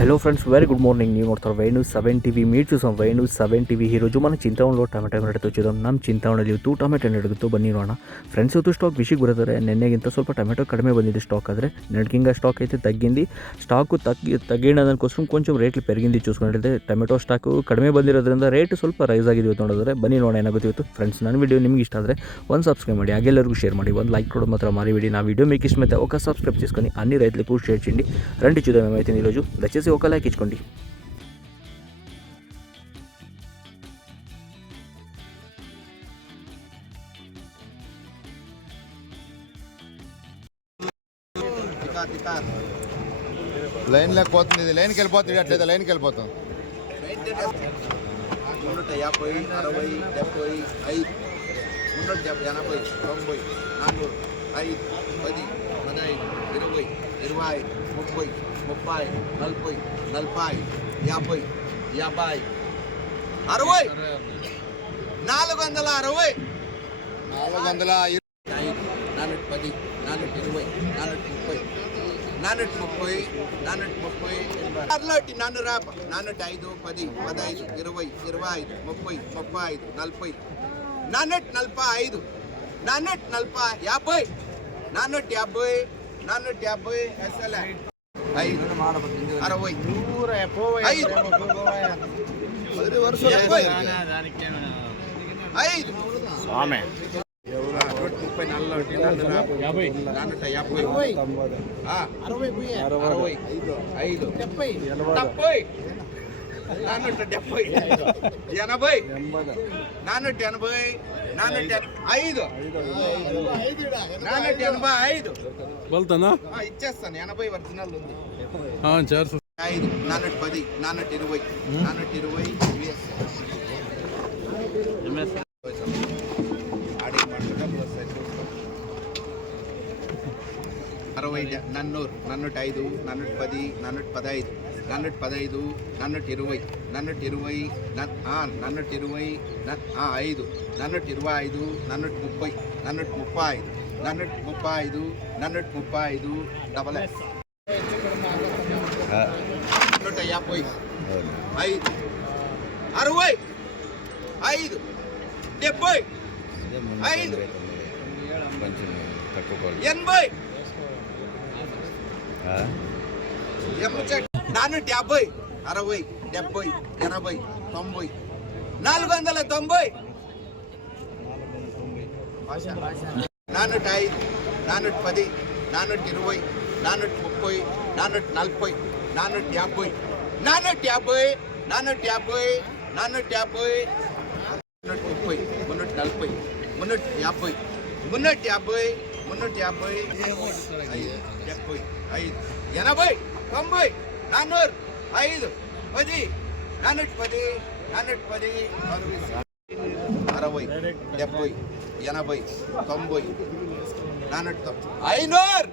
Hello friends, very good morning. ನೀವು ನೋಡ್ತಾರೆ wine 7 TV meet చూసాం ವೈನು 7 ಟಿವಿ ఈరోజు మనం చింతవనంలో ಟೊಮೆಟೊ ರೇಟ್ చూద్దాం. ನಮ್ಮ చింతವನದಲ್ಲಿ ಇವತ್ತು ಟೊಮೆಟೊ ನಡೆಯುತ್ತೋ ಬನ್ನಿ ನೋಡೋಣ. ಫ್ರೆಂಡ್ಸ್, ಇವತ್ತು ಸ್ಟಾಕ್ ವಿಷಯಕ್ಕೆ ಬರುತ್ತಾರೆ. ನಿನ್ನೆಗಿಂತ ಸ್ವಲ್ಪ ಟೊಮೆಟೊ ಕಡಿಮೆ ಬಂದಿದೆ స్టాక్. ಆದರೆ నెలకింగా స్టాక్ అయితే తగ్గింది. స్టాకు తగ్గినదానికోసం కొంచెం రేట్లు పెరిగింది చూసుకుంటే. ಟೊಮೆಟೊ ಸ್ಟಾಕು ಕಡಿಮೆ ಬಂದಿರೋದ್ರಿಂದ ರೇಟ್ ಸ್ವಲ್ಪ ರೈಸ್ ಆಗಿದೆ ಇವತ್ತು ನೋಡಿದ್ರೆ. ಬನ್ನಿ ನೋಡೋಣ ಏನಾಗುತ್ತೆ ಇವತ್ತು. ಫ್ರೆಂಡ್ಸ್, ನನ್ನ ವಿಡಿಯೋ ನಿಮಗೆ ಇಷ್ಟ ಆದರೆ ಒಂದು సబ్స్క్రైబ్ ಮಾಡಿ, ಹಾಗೆ ಎಲ್ಲರಿಗೂ షేర్ ಮಾಡಿ, ಒಂದು లైక్ కూడా మాత్రం మరివిడి. నా వీడియో మీకు ఇష్టమైతే ఒక సబ్స్క్రైబ్ చేసుకొని అన్ని రైతులకు షేర్ చేయండి. రండి చూద్దాం ఏమైతే ఈరోజు. దయచేసి ఒక లైక్ ఇచ్చుకోండి. లైన్ లేకపోతుంది, ఇది లైన్కి వెళ్ళిపోతుంది, అట్లేదు లైన్కి వెళ్ళిపోతాం. 150, 60, 70, 5, 380, 90, 400, 5, 10, 15, 20, 25, 30, 30, 40, 40, 50, 50, 60, 460, 420, 410, 420, 430, 430, 430, 405, 10, 15, 20, 25, 30, 35, 40, 445, 450, 450, 450, అసలు 5, 60, 5, 130, 40, 450, 5, 70, 485 బల్తానా ఇచ్చేస్తాను. 80 ఒరిజినల్ ఉంది. 410, 420, 420, అరవై, 400, 405, 410, 415, 415, 420, 420, 420, 5, 425, 430, 435, 435, 435, డబల్ ఎస్ 150, 5, 60, 5, 70, 5, 80, 450, 60, 70, 80, 90, 490, 405, 410, 420, 430, 440, 450, 450, 450, 450, 450, 330, 340, 350, 350, 350, 70, 5, 80, 90, 400, 5, 10, 410, 410, 60, 70, 80, 90, 490, 500.